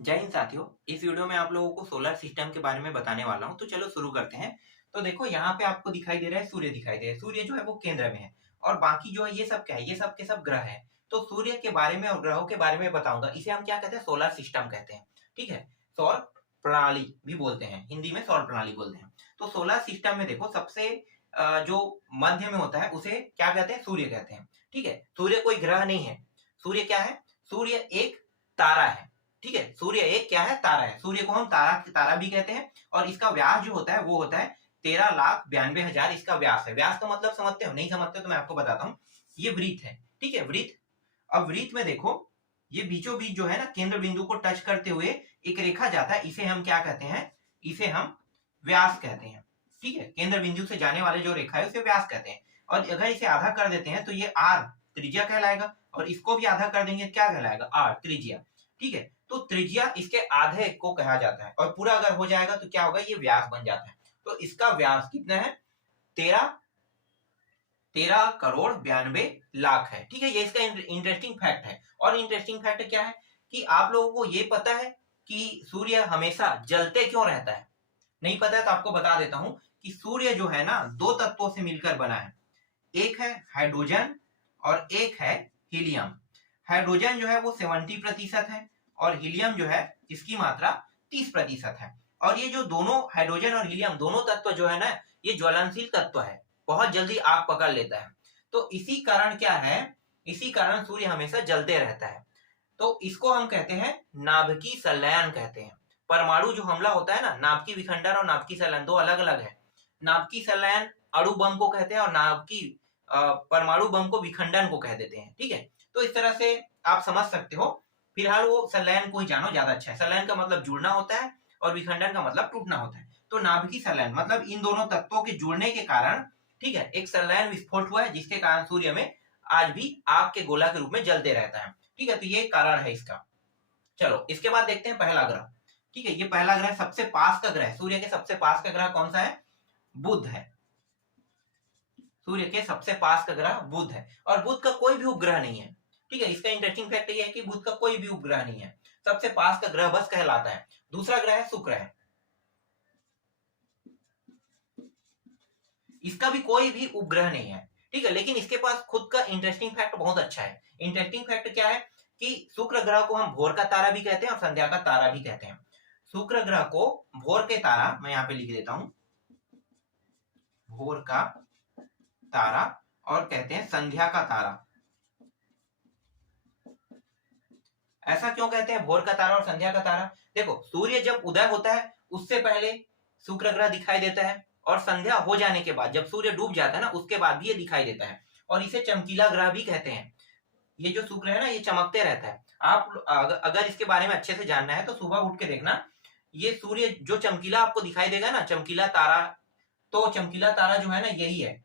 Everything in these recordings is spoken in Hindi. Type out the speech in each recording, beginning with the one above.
जय हिंद साथियों। इस वीडियो में आप लोगों को सोलर सिस्टम के बारे में बताने वाला हूं, तो चलो शुरू करते हैं। तो देखो यहाँ पे आपको दिखाई दे रहा है, सूर्य दिखाई दे रहा है। सूर्य जो है वो केंद्र में है और बाकी जो है ये सब क्या है, ये सब के सब ग्रह है। तो सूर्य के बारे में और ग्रहों के बारे में बताऊंगा। इसे हम क्या कहते हैं, सोलर सिस्टम कहते हैं। ठीक है, सौर प्रणाली भी बोलते हैं, हिंदी में सौर प्रणाली बोलते हैं। तो सोलर सिस्टम में देखो सबसे जो मध्य में होता है उसे क्या कहते हैं, सूर्य कहते हैं। ठीक है, सूर्य कोई ग्रह नहीं है। सूर्य क्या है, सूर्य एक तारा है। ठीक है, सूर्य एक क्या है, तारा है। सूर्य को हम तारा तारा भी कहते हैं और इसका व्यास जो होता है वो होता है 13,92,000 इसका व्यास है। व्यास का मतलब समझते हो, नहीं समझते तो मैं आपको बताता हूँ। ये वृत्त है। ठीक है, वृत्त। अब वृत्त में देखो, ये बीचों बीच जो है ना, केंद्र बिंदु को टच करते हुए एक रेखा जाता है, इसे हम क्या कहते हैं, इसे हम व्यास कहते हैं। ठीक है, केंद्र बिंदु से जाने वाले जो रेखा है उसे व्यास कहते हैं। और अगर इसे आधा कर देते हैं तो ये आर त्रिज्या कहलाएगा, और इसको भी आधा कर देंगे क्या कहलाएगा, आर त्रिज्या। ठीक है, तो त्रिज्या इसके आधे को कहा जाता है, और पूरा अगर हो जाएगा तो क्या होगा, ये व्यास बन जाता है। तो इसका व्यास कितना है, 13,92,00,000 है। ठीक है, ये इसका इंटरेस्टिंग फैक्ट है। और इंटरेस्टिंग फैक्ट क्या है कि आप लोगों को ये पता है कि सूर्य हमेशा जलते क्यों रहता है। नहीं पता है तो आपको बता देता हूं कि सूर्य जो है ना, दो तत्वों से मिलकर बना है। एक है हाइड्रोजन और एक है हीलियम। हाइड्रोजन जो है वो 70% है और हीलियम जो है इसकी मात्रा 30% है। और ये जो दोनों हाइड्रोजन और हीलियम दोनों तत्व जो है ना, ये ज्वलनशील तत्व है, बहुत जल्दी आग पकड़ लेता है। तो इसी कारण क्या है, इसी कारण सूर्य हमेशा जलते रहता है। तो इसको हम कहते हैं नाभिकीय संलयन कहते हैं। परमाणु जो हमला होता है ना, नाभिकीय विखंडन और नाभिकीय संलयन दो अलग अलग है। नाभिकीय संलयन अणु बम को कहते हैं और नाभिकीय परमाणु बम को विखंडन को कह देते हैं। ठीक है, तो इस तरह से आप समझ सकते हो। फिलहाल वो संलयन को ही जानो, ज्यादा अच्छा है। संलयन का मतलब जुड़ना होता है और विखंडन का मतलब टूटना होता है। तो नाभिकीय संलयन मतलब इन दोनों तत्वों के जुड़ने के कारण, ठीक है, एक संलयन विस्फोट हुआ है, जिसके कारण सूर्य में आज भी आग के गोला के रूप में जलते रहता है। ठीक है, तो ये कारण है इसका। चलो इसके बाद देखते हैं पहला ग्रह। ठीक है, ये पहला ग्रह सबसे पास का ग्रह, सूर्य के सबसे पास का ग्रह कौन सा है, बुध है। सूर्य के सबसे पास का ग्रह बुध है और बुध का कोई भी उपग्रह नहीं है। ठीक है, इसका इंटरेस्टिंग फैक्ट ये है कि बुध का कोई भी उपग्रह नहीं है, सबसे पास का ग्रह बस कहलाता है। दूसरा ग्रह है शुक्र है, इसका भी कोई भी उपग्रह नहीं है। ठीक है, लेकिन इसके पास खुद का इंटरेस्टिंग फैक्ट बहुत अच्छा है। इंटरेस्टिंग फैक्ट क्या है कि शुक्र ग्रह को हम भोर का तारा भी कहते हैं और संध्या का तारा भी कहते हैं। शुक्र ग्रह को भोर के तारा, मैं यहाँ पे लिख देता हूं, भोर का तारा, और कहते हैं संध्या का तारा। ऐसा क्यों कहते हैं भोर का तारा और संध्या का तारा, देखो सूर्य जब उदय होता है उससे पहले शुक्र ग्रह दिखाई देता है, और संध्या हो जाने के बाद जब सूर्य डूब जाता है ना, उसके बाद भी ये दिखाई देता है। और इसे चमकीला ग्रह भी कहते हैं। ये जो शुक्र है ना, ये चमकते रहता है। आप अगर इसके बारे में अच्छे से जानना है तो सुबह उठ के देखना, ये सूर्य जो चमकीला आपको दिखाई देगा ना, चमकीला तारा, तो चमकीला तारा जो है ना, यही है,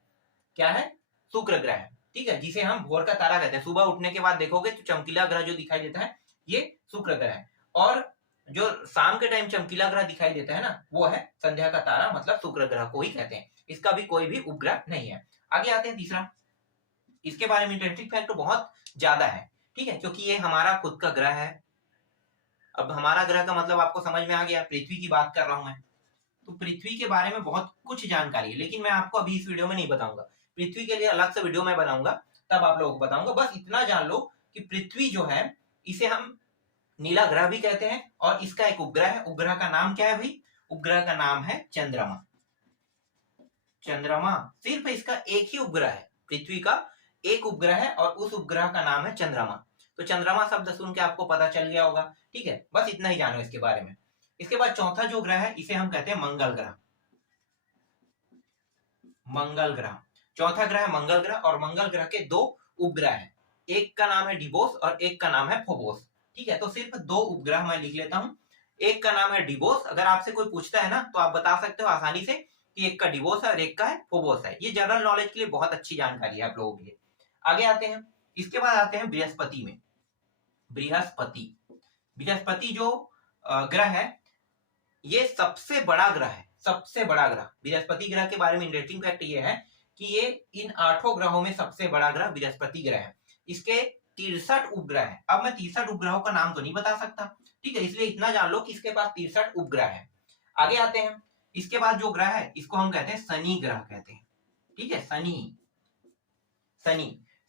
क्या है, शुक्र ग्रह है। ठीक है, जिसे हम भोर का तारा कहते हैं। सुबह उठने के बाद देखोगे तो चमकीला ग्रह जो दिखाई देता है ये शुक्र ग्रह है, और जो शाम के टाइम चमकीला ग्रह दिखाई देता है ना, वो है संध्या का तारा, मतलब शुक्र ग्रह को ही कहते हैं। इसका भी कोई भी उपग्रह नहीं है। आगे आते हैं तीसरा। इसके बारे में इंटरेस्टिंग फैक्ट तो बहुत ज्यादा है। ठीक है, क्योंकि ये हमारा खुद का ग्रह है। अब हमारा ग्रह का मतलब आपको समझ में आ गया, पृथ्वी की बात कर रहा हूं मैं। तो पृथ्वी के बारे में बहुत कुछ जानकारी है, लेकिन मैं आपको अभी इस वीडियो में नहीं बताऊंगा। पृथ्वी के लिए अलग से वीडियो मैं बनाऊंगा, तब आप लोगों को बताऊंगा। बस इतना जान लो कि पृथ्वी जो है, इसे हम नीला ग्रह भी कहते हैं, और इसका एक उपग्रह है। उपग्रह का नाम क्या है भाई, उपग्रह का नाम है चंद्रमा। चंद्रमा सिर्फ इसका एक ही उपग्रह है, पृथ्वी का एक उपग्रह है, और उस उपग्रह का नाम है चंद्रमा। तो चंद्रमा शब्द सुन के आपको पता चल गया होगा। ठीक है, बस इतना ही जानो इसके बारे में। इसके बाद चौथा जो ग्रह है, इसे हम कहते हैं मंगल ग्रह। मंगल ग्रह, चौथा ग्रह मंगल ग्रह, और मंगल ग्रह के दो उपग्रह हैं। एक का नाम है डिबोस और एक का नाम है फोबोस। ठीक है, तो सिर्फ दो उपग्रह मैं लिख लेता हूं। एक का नाम है डिबोस, अगर आपसे कोई पूछता है ना तो आप बता सकते हो आसानी से कि एक का डिबोस है और एक का है फोबोस है। ये जनरल नॉलेज के लिए बहुत अच्छी जानकारी है आप लोगों के लिए। आगे आते हैं। इसके बाद आते हैं बृहस्पति में। बृहस्पति, बृहस्पति जो ग्रह है, ये सबसे बड़ा ग्रह है, सबसे बड़ा ग्रह। बृहस्पति ग्रह के बारे में इंटरेस्टिंग फैक्ट ये है कि ये इन 8 ग्रहों में सबसे बड़ा ग्रह बृहस्पति ग्रह है। इसके 63 उपग्रह है। अब मैं 63 उपग्रहों का नाम तो नहीं बता सकता, ठीक है, इसलिए इतना जान लो कि इसके पास 63 उपग्रह है। आगे आते हैं, इसके बाद जो ग्रह है इसको हम कहते हैं शनि ग्रह कहते हैं, ठीक है, शनि।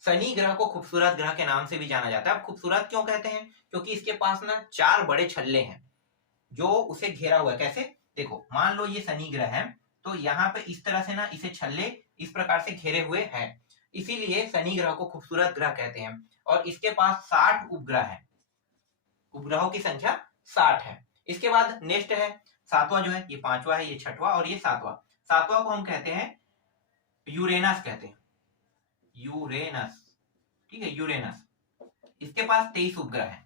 शनि ग्रह को खूबसूरत ग्रह के नाम से भी जाना जाता है। अब खूबसूरत क्यों कहते हैं? क्योंकि इसके पास ना 4 बड़े छल्ले हैं जो उसे घेरा हुआ है। कैसे? देखो, मान लो ये शनि ग्रह है, तो यहाँ पे इस तरह से ना इसे छल्ले इस प्रकार से घेरे हुए हैं, इसीलिए शनि ग्रह को खूबसूरत ग्रह कहते हैं। और इसके पास 60 उपग्रह है, उपग्रहों की संख्या 60 है। इसके बाद नेक्स्ट है 7वां, जो है ये 5वां है, ये 6वां और ये 7वां। 7वां को हम कहते हैं यूरेनस कहते हैं, यूरेनस, ठीक है, यूरेनस। इसके पास 23 उपग्रह है।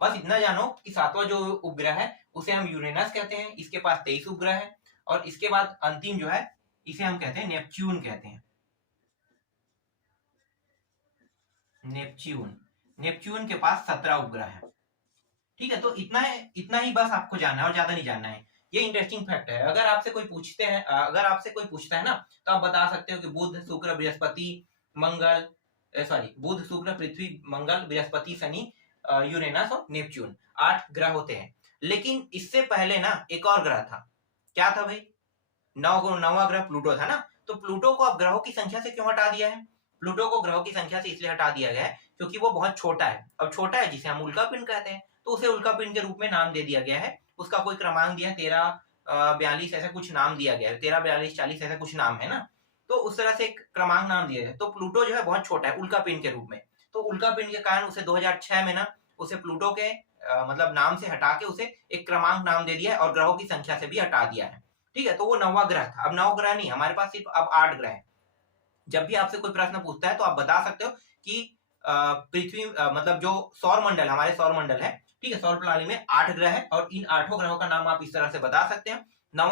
बस इतना जानो कि 7वां जो उपग्रह है उसे हम यूरेनस कहते हैं, इसके पास 23 उपग्रह है। और इसके बाद अंतिम जो है इसे हम कहते हैं नेपच्यून कहते हैं, नेपच्यून। नेपच्यून के पास 17 उपग्रह है, ठीक है। तो इतना ही बस आपको जानना है और ज्यादा नहीं जानना है। ये इंटरेस्टिंग फैक्ट है। अगर आपसे कोई पूछता है ना, तो आप बता सकते हो कि बुध शुक्र बृहस्पति मंगल, बुध शुक्र पृथ्वी मंगल बृहस्पति शनि यूरेनस और नेपच्यून 8 ग्रह होते हैं। लेकिन इससे पहले ना एक और ग्रह था। क्या था भाई? 9वां ग्रह प्लूटो था ना। तो प्लूटो को अब ग्रहों की संख्या से क्यों हटा दिया है? प्लूटो को ग्रहों की संख्या से इसलिए हटा दिया गया है क्योंकि वो बहुत छोटा है। अब छोटा है जिसे हम उल्का पिंड कहते हैं, तो उसे उल्का पिंड के रूप में नाम दे दिया गया है। उसका कोई क्रमांक दिया है 13, 42 ऐसा कुछ नाम दिया गया है, 13, 42, 40 ऐसा कुछ नाम है ना। तो उस तरह से एक क्रमांक नाम दिया है। तो प्लूटो जो है बहुत छोटा है उल्का पिंड के रूप में। तो उल्का पिंड के कारण उसे 2006 में ना उसे प्लूटो के मतलब नाम से हटा के उसे एक क्रमांक नाम दे दिया है और ग्रहों की संख्या से भी हटा दिया है, ठीक है। तो वो 9वां ग्रह था। अब 9 ग्रह नहीं, हमारे पास सिर्फ अब 8 ग्रह है। जब भी आपसे कोई प्रश्न पूछता है तो आप बता सकते हो कि पृथ्वी मतलब जो सौर मंडल, हमारे सौर मंडल है, ठीक है, सौर प्रणाली में 8 ग्रह है और इन 8 ग्रहों का नाम आप इस तरह से बता सकते हैं। 9वां